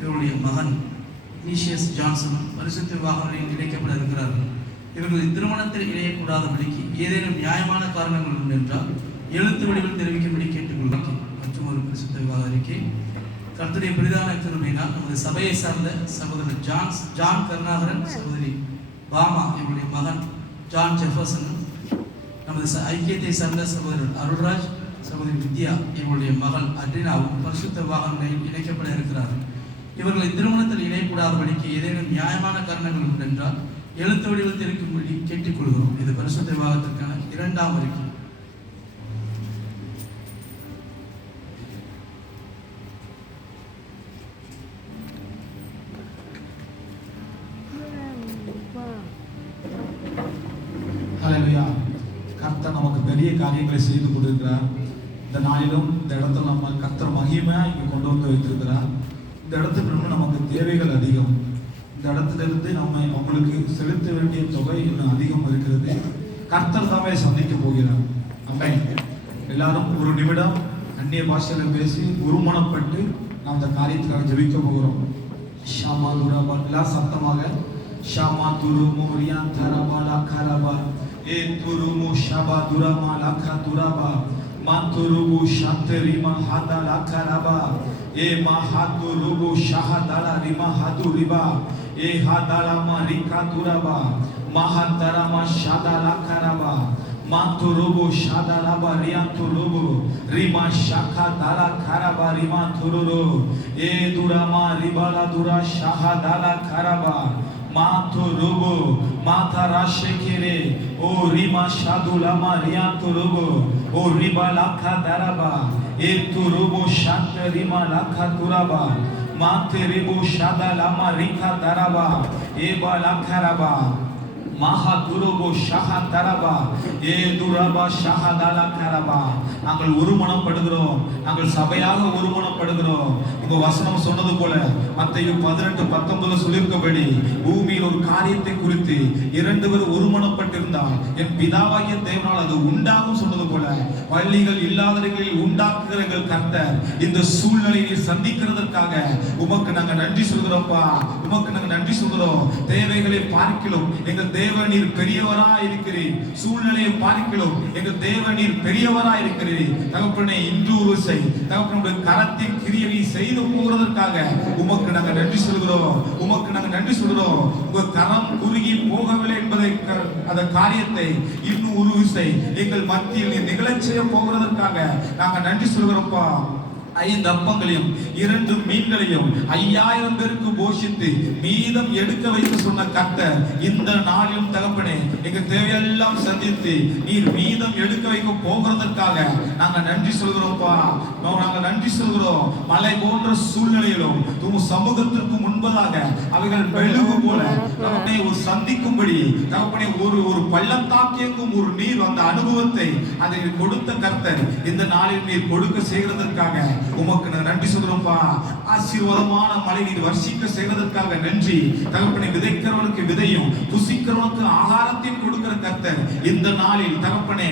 இவருடைய மகன் இனிஷியஸ் ஜான்சனும் பரிசுத்த விவாகங்களில் இணைக்கப்பட இருக்கிறார்கள். இவர்கள் திருமணத்தில் இணையக்கூடாதபடிக்கு ஏதேனும் நியாயமான காரணங்கள் உண்டு என்றால் எழுத்து வடிவில் தெரிவிக்கும்படி கேட்டுக்கொள்கிறோம். மற்றும் ஒரு பரிசுத்த விவாக அறிக்கை. கர்த்தருடைய பெரிதான கிருபையினால் நமது சபையை சார்ந்த சகோதரர் ஜான் கருணாகரன், சகோதரி பாமா இவருடைய மகன் ஜான் ஜெஃபர்சன், நமது ஐக்கியத்தை சார்ந்த சகோதரர் அருள்ராஜ், சகோதரி வித்யா இவருடைய மகள் அட்ரினாவும் பரிசுத்த விவாகங்களில் இணைக்கப்பட இருக்கிறார்கள். இவர்களை திருமணத்தில் இணையக்கூடாதபடிக்கு ஏதேனும் நியாயமான காரணங்கள் உண்டு என்றால் எழுத்து வடிவில் தெரிவிக்கும்படி கேட்டுக்கொள்கிறோம். இது பரிசுத்த விவாகத்திற்கான 2ஆம் அறிக்கை. ஹல்லேலூயா. கர்த்தர் நமக்கு பெரிய காரியங்களை செய்து கொண்டிருக்கிறார். இந்த நாளிலும் இந்த இடத்துல நம்ம கர்த்தர் மகிமையா இங்கே கொண்டு வந்து வைத்திருக்கிறார். இந்த இடத்துக்கு நமக்கு தேவைகள் அதிகம். இந்த இடத்திலிருந்து நம்ம அவங்களுக்கு செலுத்த வேண்டிய தொகை இன்னும் அதிகம் இருக்கிறது. கர்த்தர் தாமே சந்திக்க போகிறார். ஆமென். எல்லாரும் ஒரு நிமிடம் அந்நிய பாஷையில் பேசி ஒருமனப்பட்டு நாம் இந்த காரியத்துக்காக ஜெபிக்க போகிறோம். ஷாமா துரபா, எல்லாரும் சத்தமாக ஷாமா துருமோ ரியான் தரபா லாக்கரபா ஏ துருமோ ஷபா துரமா லாக்கா துரபா மாத்துருபு ஷாந்தரிமா ஹாதா லாக்கரபா ஏ மாஹாதுருபு ஷஹதாலா ரிமா ஹது ரிபா ஏ ஹாதாலாமா ரிகா துரபா மாஹாதரமா ஷாதா லாக்கரபா மாத்துருபு ஷாதாலாபா ரியாந்துருபு ரிமா ஷாகா தாலா கரபா ரிமா துருரு ஏ துரமா ரிபாலா துரா ஷஹதாலா கரபா மாத்துருபு மாতারা শেখেরে ও রিমা সাদুলামা রিয়াতুরুবু ও রিবা লাখা দারাবা এ তুরুবু শান্ত রিমা লাখা তুরাবা মাতে রিবু সাদালামা রিখা দারাবা এ বা লাখারাবা மஹா துருபு ஷஹா தரபா ஏ துரபா ஷஹதாலா கரபா. நாங்கள் ஒருமனப்படுகிறோம். நாங்கள் சபையாக ஒருமனப்படுகிறோம். உங்க வசனம் சொன்னது போல மத்தேயு 18:19 சொல்லியிருக்கபடி பூமியில் ஒரு காரியத்தை குறித்து 2 பேர் ஒருமனப்பட்டிருந்தால் என் பிதாவாகிய தேவனால் அது உண்டாகும் சொன்னது போல பள்ளிகள் இல்லாதவர்களில் உண்டாக்குகிற எங்கள் கர்த்தர் இந்த சூழ்நிலையை சந்திக்கிறதற்காக உமக்கு நாங்கள் நன்றி சொல்கிறோம்ப்பா. உமக்கு நாங்கள் நன்றி சொல்கிறோம். தேவைகளை பார்க்கிறோம். எங்கள் தேவனீர் பெரியவராய் இருக்கிறீர். சூழ்நிலையை பார்க்கிறோம். எங்கள் தேவனீர் பெரியவராய் இருக்கிறீர். தகப்பனே, இன்று ஒரு செய் தகப்பனுடைய கரத்தின் கிரியையை செய்து போகிறதற்காக உமக்கு நாங்கள் நன்றி சொல்கிறோம். உமக்கு நாங்கள் நன்றி சொல்கிறோம். உங்க கரம் குறுகி போகவில்லை என்பதை அந்த காரியத்தை இன்னும் ஒரு விசை எங்கள் மத்தியில் நிகழச் செய்ய போகிறதற்காக நாங்கள் நன்றி சொல்கிறோம்ப்பா. 5 அப்பங்களையும் 2 மீன்களையும் 5000 பேருக்கு போஷித்து மீதம் எடுக்க வைத்து சொன்ன கர்த்தர் இந்த நாளிலும் தகப்பனே எங்க தேவையெல்லாம் சந்தித்து நீர் மீதம் எடுக்க வைக்க போகிறதற்காக நாங்க நன்றி சொல்கிறோம்ப்பா. நாங்க நன்றி சொல்கிறோம். மலை போன்ற சூழ்நிலையிலும் உம் சமூகத்திற்கு முன்பதாக அவைகள் மெழுகு போல தகப்பனே ஒரு சந்திக்கும்படி தகப்பனே ஒரு பள்ளத்தாக்கியங்கும் ஒரு நீர் அந்த அனுபவத்தை அதை கொடுத்த கர்த்தர் இந்த நாளில் நீர் கொடுக்க செய்கிறதற்காக உமக்கு நன்றி சொல்கிறோம்ப்பா. ஆசீர்வாதமான மழை நீர் வர்ஷிக்க செய்வதற்காக நன்றி தகப்பனை. விதைக்கிறவனுக்கு விதையும் புசிக்கிறவனுக்கு ஆகாரத்தையும் கொடுக்கிற கர்த்தர் இந்த நாளில் தகப்பனே